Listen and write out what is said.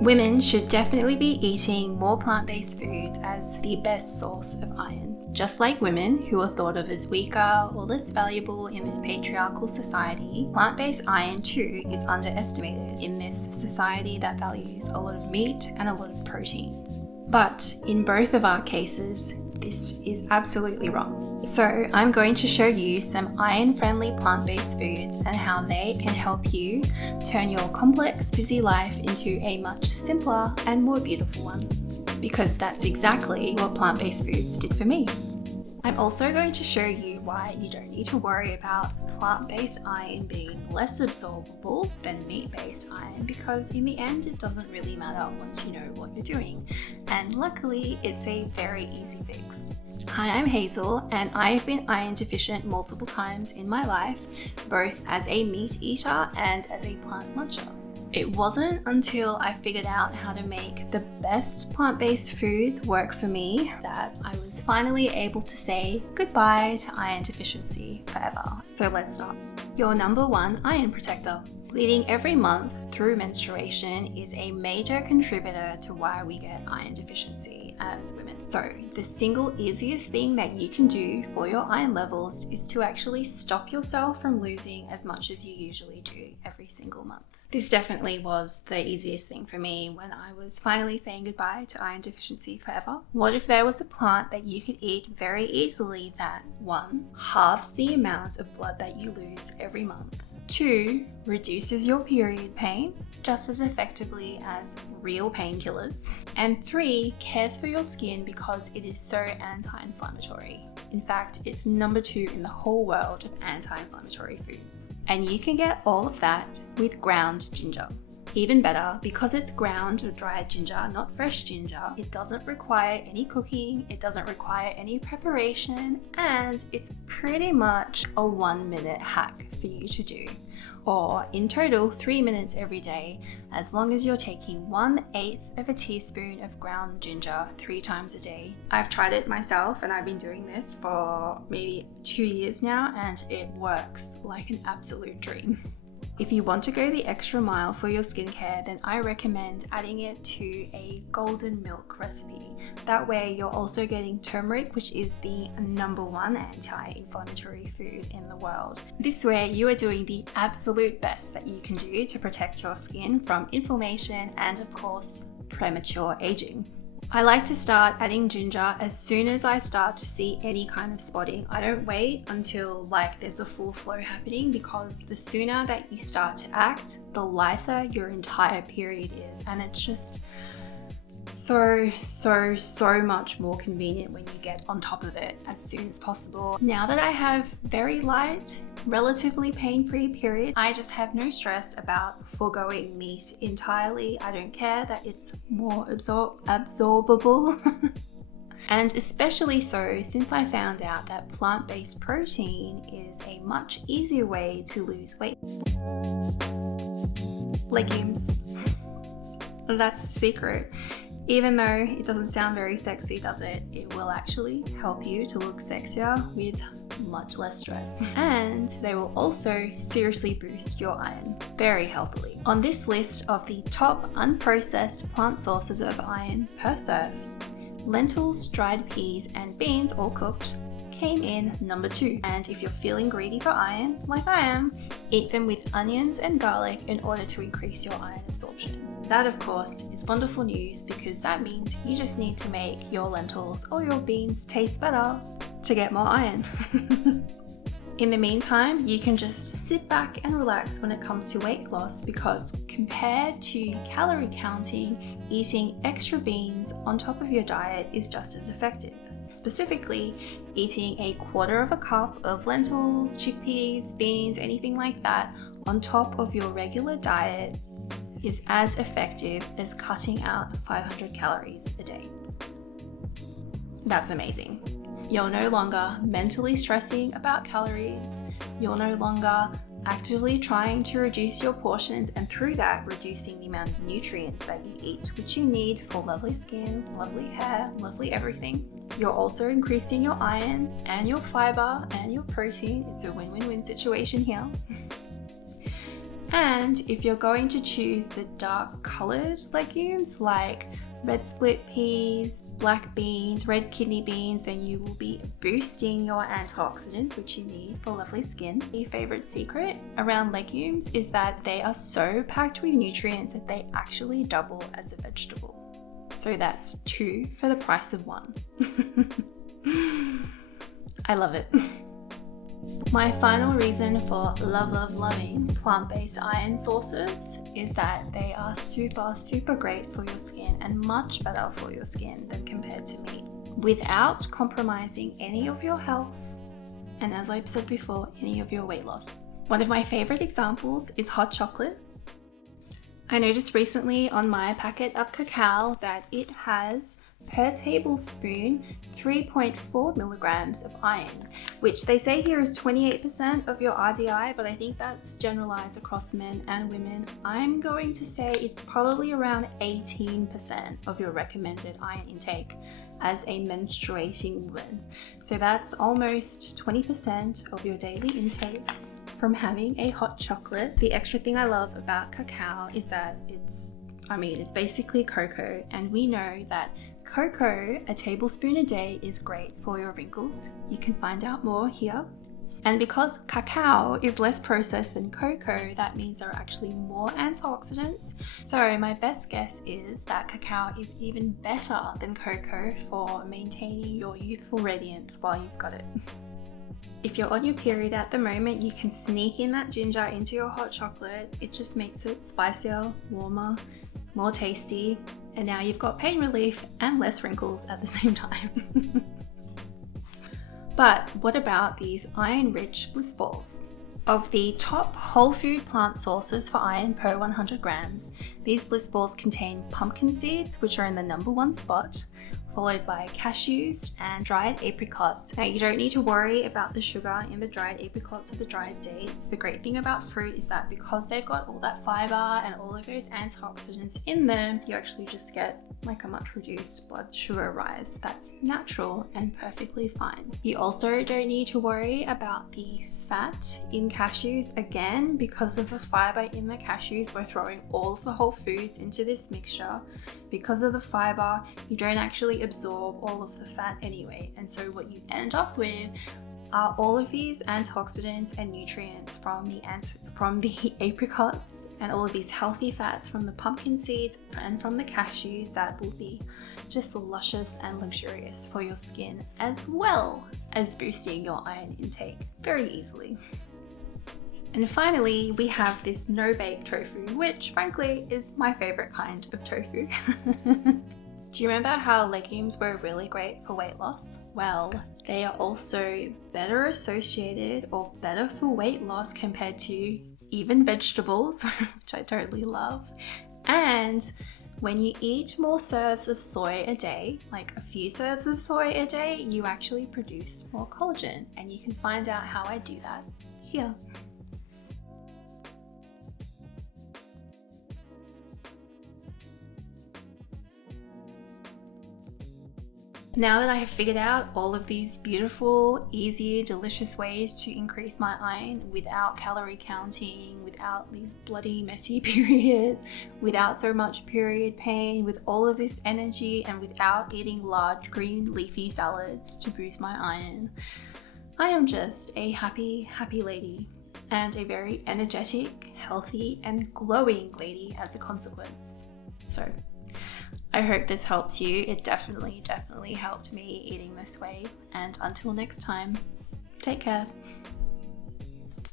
Women should definitely be eating more plant-based foods as the best source of iron. Just like women who are thought of as weaker or less valuable in this patriarchal society, plant-based iron too is underestimated in this society that values a lot of meat and a lot of protein. But in both of our cases, this is absolutely wrong. So I'm going to show you some iron-friendly plant-based foods and how they can help you turn your complex, busy life into a much simpler and more beautiful one. Because that's exactly what plant-based foods did for me. I'm also going to show you why you don't need to worry about plant-based iron being less absorbable than meat-based iron, because in the end it doesn't really matter once you know what you're doing. And luckily it's a very easy fix. Hi, I'm Hazel and I have been iron deficient multiple times in my life, both as a meat eater and as a plant muncher. It wasn't until I figured out how to make the best plant-based foods work for me that I was finally able to say goodbye to iron deficiency forever. So let's start. Your number one iron protector. Bleeding every month through menstruation is a major contributor to why we get iron deficiency as women. So the single easiest thing that you can do for your iron levels is to actually stop yourself from losing as much as you usually do every single month. This definitely was the easiest thing for me when I was finally saying goodbye to iron deficiency forever. What if there was a plant that you could eat very easily that 1. halves the amount of blood that you lose every month, 2. reduces your period pain just as effectively as real painkillers, and 3. cares for your skin because it is so anti-inflammatory. In fact, it's number 2 in the whole world of anti-inflammatory foods. And you can get all of that with ground ginger. Even better, because it's ground or dried ginger, not fresh ginger, it doesn't require any cooking, it doesn't require any preparation, and it's pretty much a 1-minute hack for you to do. Or in total 3 minutes every day, as long as you're taking 1/8 of a teaspoon of ground ginger 3 times a day. I've tried it myself and I've been doing this for maybe 2 years now and it works like an absolute dream. If you want to go the extra mile for your skincare, then I recommend adding it to a golden milk recipe. That way you're also getting turmeric, which is the number 1 anti-inflammatory food in the world. This way you are doing the absolute best that you can do to protect your skin from inflammation and of course premature aging. I like to start adding ginger as soon as I start to see any kind of spotting. I don't wait until there's a full flow happening, because the sooner that you start to act, the lighter your entire period is, and it's just so much more convenient when you get on top of it as soon as possible. Now that I have very light, relatively pain-free period, I just have no stress about foregoing meat entirely. I don't care that it's more absorbable. And especially so since I found out that plant-based protein is a much easier way to lose weight. Legumes. That's the secret. Even though it doesn't sound very sexy, does it? It will actually help you to look sexier with much less stress. And they will also seriously boost your iron very healthily. On this list of the top unprocessed plant sources of iron per serve, lentils, dried peas, and beans, all cooked, came in number 2. And if you're feeling greedy for iron, like I am, eat them with onions and garlic in order to increase your iron absorption. That, of course, is wonderful news, because that means you just need to make your lentils or your beans taste better to get more iron. In the meantime, you can just sit back and relax when it comes to weight loss, because compared to calorie counting, eating extra beans on top of your diet is just as effective. Specifically, eating 1/4 cup of lentils, chickpeas, beans, anything like that on top of your regular diet is as effective as cutting out 500 calories a day. That's amazing. You're no longer mentally stressing about calories. You're no longer actively trying to reduce your portions, and through that reducing the amount of nutrients that you eat, which you need for lovely skin, lovely hair, lovely everything. You're also increasing your iron and your fiber and your protein. It's a win-win-win situation here. And if you're going to choose the dark coloured legumes like red split peas, black beans, red kidney beans, then you will be boosting your antioxidants, which you need for lovely skin. My favourite secret around legumes is that they are so packed with nutrients that they actually double as a vegetable. So that's 2 for the price of 1. I love it. My final reason for loving plant-based iron sources is that they are super great for your skin and much better for your skin than compared to meat, without compromising any of your health and, as I've said before, any of your weight loss. One of my favorite examples is hot chocolate. I noticed recently on my packet of cacao that it has per tablespoon 3.4 milligrams of iron, which they say here is 28% of your RDI, but I think that's generalized across men and women. I'm going to say it's probably around 18% of your recommended iron intake as a menstruating woman. So that's almost 20% of your daily intake from having a hot chocolate. The extra thing I love about cacao is that it's basically cocoa, and we know that cocoa, a tablespoon a day, is great for your wrinkles. You can find out more here. And because cacao is less processed than cocoa, that means there are actually more antioxidants. So my best guess is that cacao is even better than cocoa for maintaining your youthful radiance while you've got it. If you're on your period at the moment, you can sneak in that ginger into your hot chocolate. It just makes it spicier, warmer, more tasty, and now you've got pain relief and less wrinkles at the same time. But what about these iron-rich Bliss balls? Of the top whole food plant sources for iron per 100 grams, these Bliss balls contain pumpkin seeds, which are in the #1 spot, followed by cashews and dried apricots. Now, you don't need to worry about the sugar in the dried apricots or the dried dates. The great thing about fruit is that because they've got all that fiber and all of those antioxidants in them, you actually just get like a much reduced blood sugar rise. That's natural and perfectly fine. You also don't need to worry about the fat in cashews. Again, because of the fiber in the cashews, we're throwing all of the whole foods into this mixture. Because of the fiber, you don't actually absorb all of the fat anyway, and so what you end up with are all of these antioxidants and nutrients from the apricots, and all of these healthy fats from the pumpkin seeds and from the cashews that will be just luscious and luxurious for your skin, as well as boosting your iron intake very easily. And finally, we have this no-bake tofu, which frankly is my favorite kind of tofu. Do you remember how legumes were really great for weight loss? Well, they are also better associated or better for weight loss compared to even vegetables, which I totally love. And when you eat more serves of soy a day, like a few serves of soy a day, you actually produce more collagen. And you can find out how I do that here. Now that I have figured out all of these beautiful, easy, delicious ways to increase my iron without calorie counting, without these bloody messy periods, without so much period pain, with all of this energy, and without eating large green leafy salads to boost my iron, I am just a happy lady, and a very energetic, healthy, and glowing lady as a consequence. So I hope this helps you. It definitely helped me eating this way. And until next time, take care.